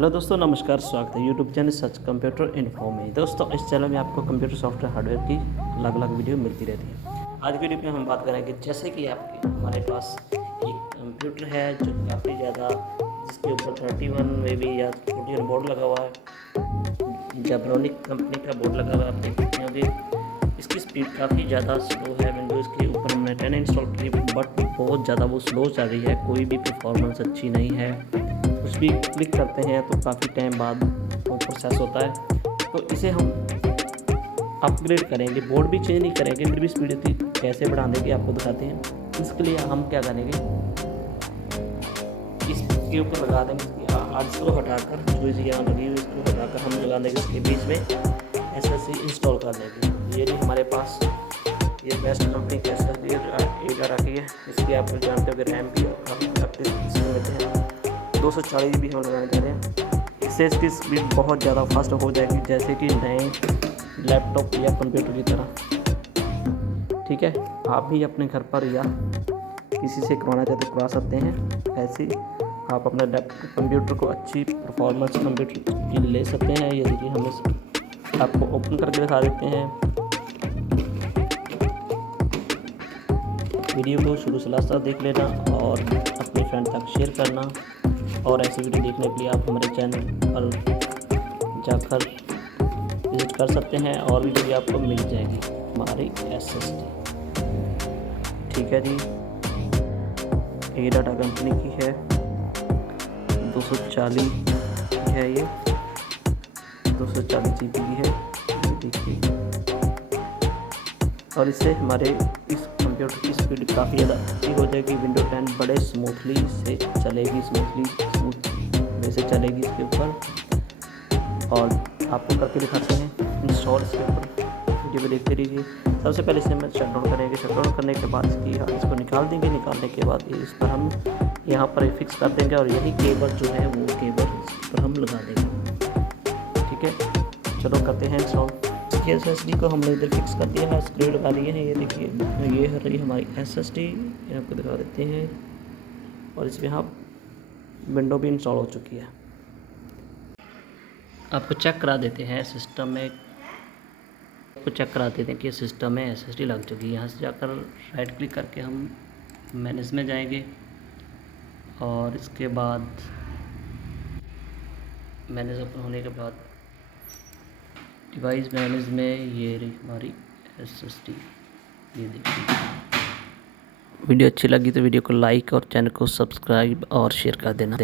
Hello दोस्तों, नमस्कार। स्वागत है यूट्यूब चैनल सच कंप्यूटर इन्फो में। दोस्तों, इस चैनल में आपको कंप्यूटर सॉफ्टवेयर हार्डवेयर की अलग अलग वीडियो मिलती रहती है। आज वीडियो में हम बात करेंगे जैसे कि आपके हमारे पास एक कंप्यूटर है जो काफ़ी ज़्यादा, जिसके ऊपर 31 में भी या 41 बोर्ड लगा हुआ है। जैब्रोनिक कंपनी का बोर्ड लगा हुआ है, आप देख सकते होंगे। इसकी स्पीड काफ़ी ज़्यादा स्लो है। विंडोज़ के ऊपर हमने 10 इंस्टॉल की, बट बहुत ज़्यादा वो स्लो चल रही है। कोई भी परफॉर्मेंस अच्छी नहीं है। कुछ भी क्लिक करते हैं तो काफ़ी टाइम बाद वो प्रोसेस होता है। तो इसे हम अपग्रेड करेंगे, बोर्ड भी चेंज नहीं करेंगे, फिर भी स्पीड कैसे बढ़ा देंगे आपको दिखाते हैं। इसके लिए हम क्या करेंगे, इसके ऊपर लगा देंगे इसकी हार्ड को हटाकर, जो यहाँ लगी हुई इसको हटाकर हम लगा देंगे इसके बीच में SSD इंस्टॉल कर देंगे। ये नहीं हमारे पास ये बेस्ट कंपनी की SSD 8 रखी है। इसकी आप जानते हो कि रैम भी काफ़ी मिलते हैं। 240 GB हम लगाने जा रहे हैं। इससे इसकी स्पीड बहुत ज़्यादा फास्ट हो जाएगी, जैसे कि नए लैपटॉप या कंप्यूटर की तरह। ठीक है, आप भी अपने घर पर या किसी से करवाना चाहते तो करवा सकते हैं। ऐसे आप अपने लैपटॉप कंप्यूटर को अच्छी परफॉर्मेंस कंप्यूटर की ले सकते हैं। ये देखिए, हम आपको ओपन करके दिखा देते हैं। वीडियो को शुरू से लास्ट तक देख लेना और अपने फ्रेंड तक शेयर करना। और ऐसी वीडियो देखने के लिए आप हमारे चैनल पर जाकर विजिट कर सकते हैं और भी वीडियो आपको मिल जाएगी हमारी SSD। ठीक है जी, ये डाटा कंपनी की है, 240 की है, ये 240 GB की है, ये देखिए। और इससे हमारे इस कंप्यूटर की स्पीड काफ़ी ज़्यादा अच्छी हो जाएगी। विंडो 10 बड़े स्मूथली से चलेगी, स्मूथ वे से चलेगी इसके ऊपर। और आपको करके दिखाते हैं इंस्टॉल इसके ऊपर, वीडियो को देखते रहिए। सबसे पहले इसे हम शटडाउन करेंगे। शटडाउन करने के बाद इसको निकाल देंगे। निकालने के बाद इस पर हम यहाँ पर फिक्स कर देंगे और यही केबल जो है वो केबल इस पर हम लगा देंगे। ठीक है, चलो करते हैं इंस्टॉल। SSD को हमने इधर फिक्स कर दिया है, स्क्रू लगा दिए हैं। ये देखिए, ये है रही हमारी SSD, ये आपको दिखा देते हैं। और इसमें हम विंडो भी इंस्टॉल हो चुकी है। आपको चेक करा देते हैं सिस्टम में, आपको चेक करा देते हैं कि सिस्टम में SSD लग चुकी है। यहाँ से जाकर राइट क्लिक करके हम मैनेज में जाएंगे और इसके बाद मैनेज ओपन होने के बाद डिवाइस मैनेज में ये रही हमारी SSD। ये देखिए, वीडियो अच्छी लगी तो वीडियो को लाइक और चैनल को सब्सक्राइब और शेयर कर देना।